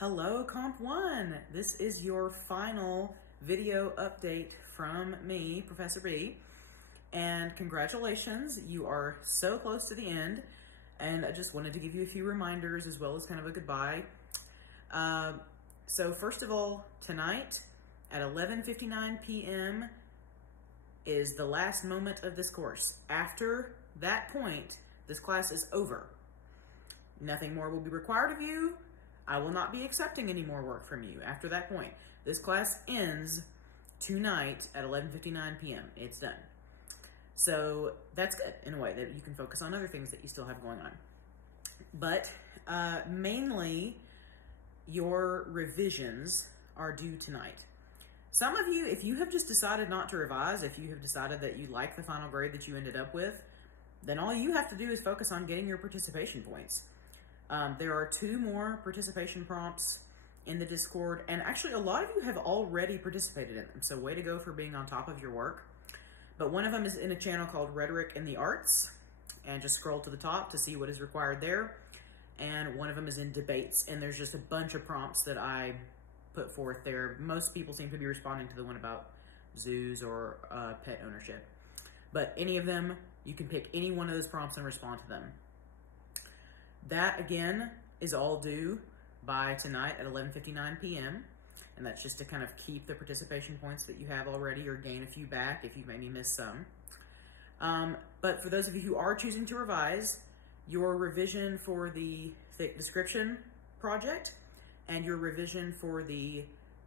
Hello, Comp 1. This is your final video update from me, Professor B. And congratulations, you are so close to the end. And I just wanted to give you a few reminders as well as kind of a goodbye. So first of all, tonight at 11:59 p.m. is the last moment of this course. After that point, this class is over. Nothing more will be required of you. I will not be accepting any more work from you after that point. This class ends tonight at 11:59 p.m. It's done. So that's good in a way that you can focus on other things that you still have going on. But mainly your revisions are due tonight. Some of you, if you have just decided not to revise, if you have decided that you like the final grade that you ended up with, then all you have to do is focus on getting your participation points. There are 2 more participation prompts in the Discord, and actually a lot of you have already participated in them, so way to go for being on top of your work. But one of them is in a channel called Rhetoric in the Arts, and just scroll to the top to see what is required there. And one of them is in debates, and there's just a bunch of prompts that I put forth there. Most people seem to be responding to the one about zoos or pet ownership. But any of them, you can pick any one of those prompts and respond to them. That, again, is all due by tonight at 11:59 p.m. And that's just to kind of keep the participation points that you have already or gain a few back if you maybe missed some. But for those of you who are choosing to revise, your revision for the thick description project and your revision for the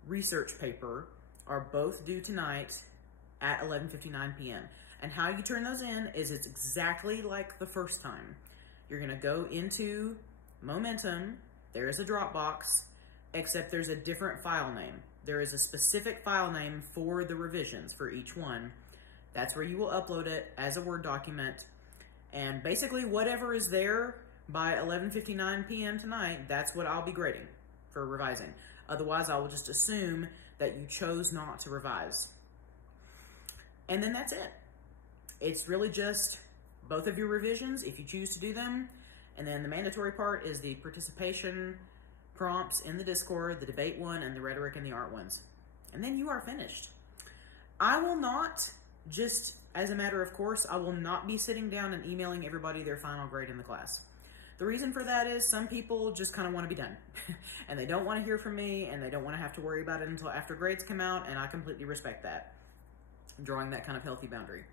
research paper are both due tonight at 11:59 p.m. And how you turn those in is it's exactly like the first time. You're going to go into Momentum, there is a Dropbox, except there's a different file name. There is a specific file name for the revisions for each one. That's where you will upload it as a Word document. And basically whatever is there by 11:59 p.m. tonight, that's what I'll be grading for revising. Otherwise, I will just assume that you chose not to revise. And then that's it. It's really just both of your revisions, if you choose to do them, and then the mandatory part is the participation prompts in the Discord, the debate one, and the rhetoric and the art ones. And then you are finished. I will not, just as a matter of course, I will not be sitting down and emailing everybody their final grade in the class. The reason for that is some people just kind of want to be done. And they don't want to hear from me, and they don't want to have to worry about it until after grades come out, and I completely respect that. I'm drawing that kind of healthy boundary.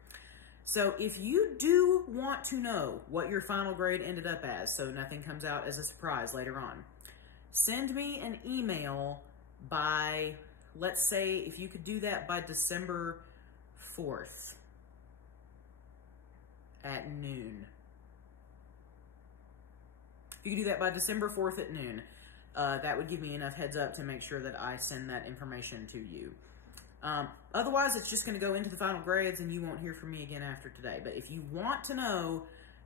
So if you do want to know what your final grade ended up as, so nothing comes out as a surprise later on, send me an email by, let's say, if you could do that by December 4th at noon. If you could do that by December 4th at noon, that would give me enough heads up to make sure that I send that information to you. Otherwise, it's just going to go into the final grades and you won't hear from me again after today. But if you want to know,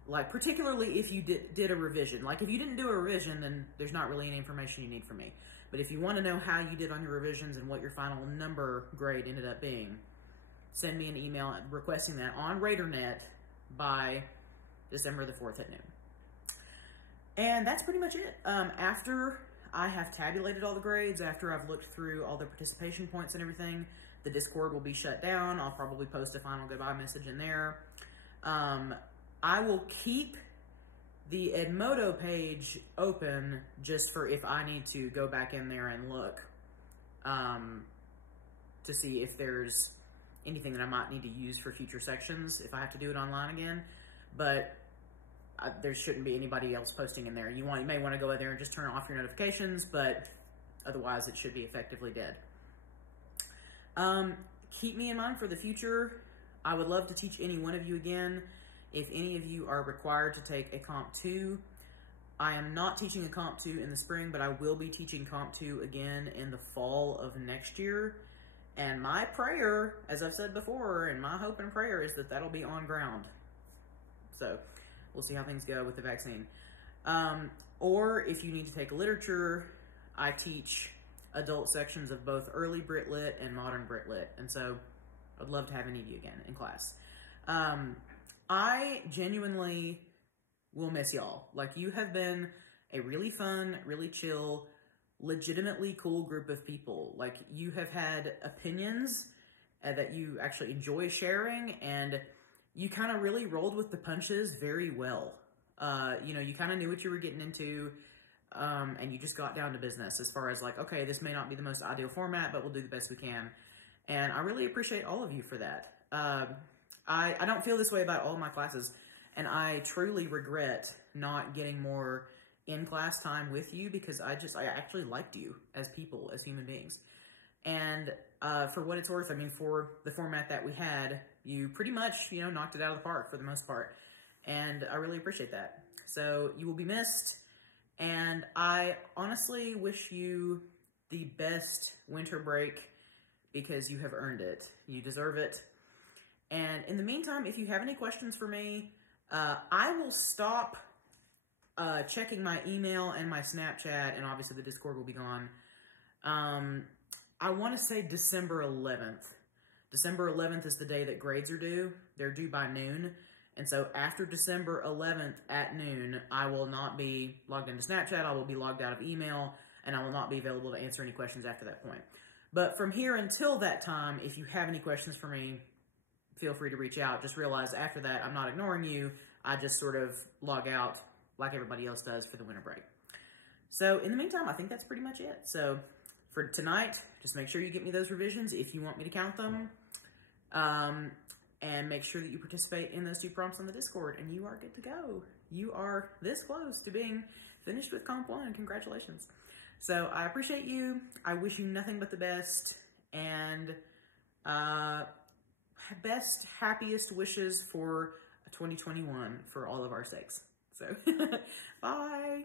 like particularly if you did a revision, like if you didn't do a revision, then there's not really any information you need from me. But if you want to know how you did on your revisions and what your final number grade ended up being, send me an email requesting that on RadarNet by December the 4th at noon. And that's pretty much it. After I have tabulated all the grades, after I've looked through all the participation points and everything, the Discord will be shut down. I'll probably post a final goodbye message in there. I will keep the Edmodo page open just for if I need to go back in there and look to see if there's anything that I might need to use for future sections if I have to do it online again. But there shouldn't be anybody else posting in there. You may want to go in there and just turn off your notifications, but otherwise it should be effectively dead. Keep me in mind for the future. I would love to teach any one of you again. If any of you are required to take a Comp 2, I am not teaching a Comp 2 in the spring, but I will be teaching Comp 2 again in the fall of next year. And my prayer, as I've said before, and my hope and prayer is that that'll be on ground. So we'll see how things go with the vaccine. Or if you need to take literature, I teach adult sections of both early Brit Lit and modern Brit Lit. And so I'd love to have any of you again in class. I genuinely will miss y'all. Like, you have been a really fun, really chill, legitimately cool group of people. Like, you have had opinions that you actually enjoy sharing, and you kind of really rolled with the punches very well. You know, you kind of knew what you were getting into, and you just got down to business as far as like, okay, this may not be the most ideal format, but we'll do the best we can. And I really appreciate all of you for that. I don't feel this way about all my classes, and I truly regret not getting more in-class time with you, because I actually liked you as people, as human beings. And for what it's worth, I mean, for the format that we had, you pretty much, you know, knocked it out of the park for the most part. And I really appreciate that. So you will be missed. And I honestly wish you the best winter break, because you have earned it. You deserve it. And in the meantime, if you have any questions for me, I will stop checking my email and my Snapchat, and obviously the Discord will be gone. I want to say December 11th. December 11th is the day that grades are due. They're due by noon. And so after December 11th at noon, I will not be logged into Snapchat. I will be logged out of email, and I will not be available to answer any questions after that point. But from here until that time, if you have any questions for me, feel free to reach out. Just realize after that, I'm not ignoring you. I just sort of log out like everybody else does for the winter break. So in the meantime, I think that's pretty much it. So for tonight, just make sure you get me those revisions if you want me to count them. And make sure that you participate in those 2 prompts on the Discord, and you are good to go. You are this close to being finished with Comp 1. Congratulations. So I appreciate you. I wish you nothing but the best, and best, happiest wishes for 2021 for all of our sakes. So, bye.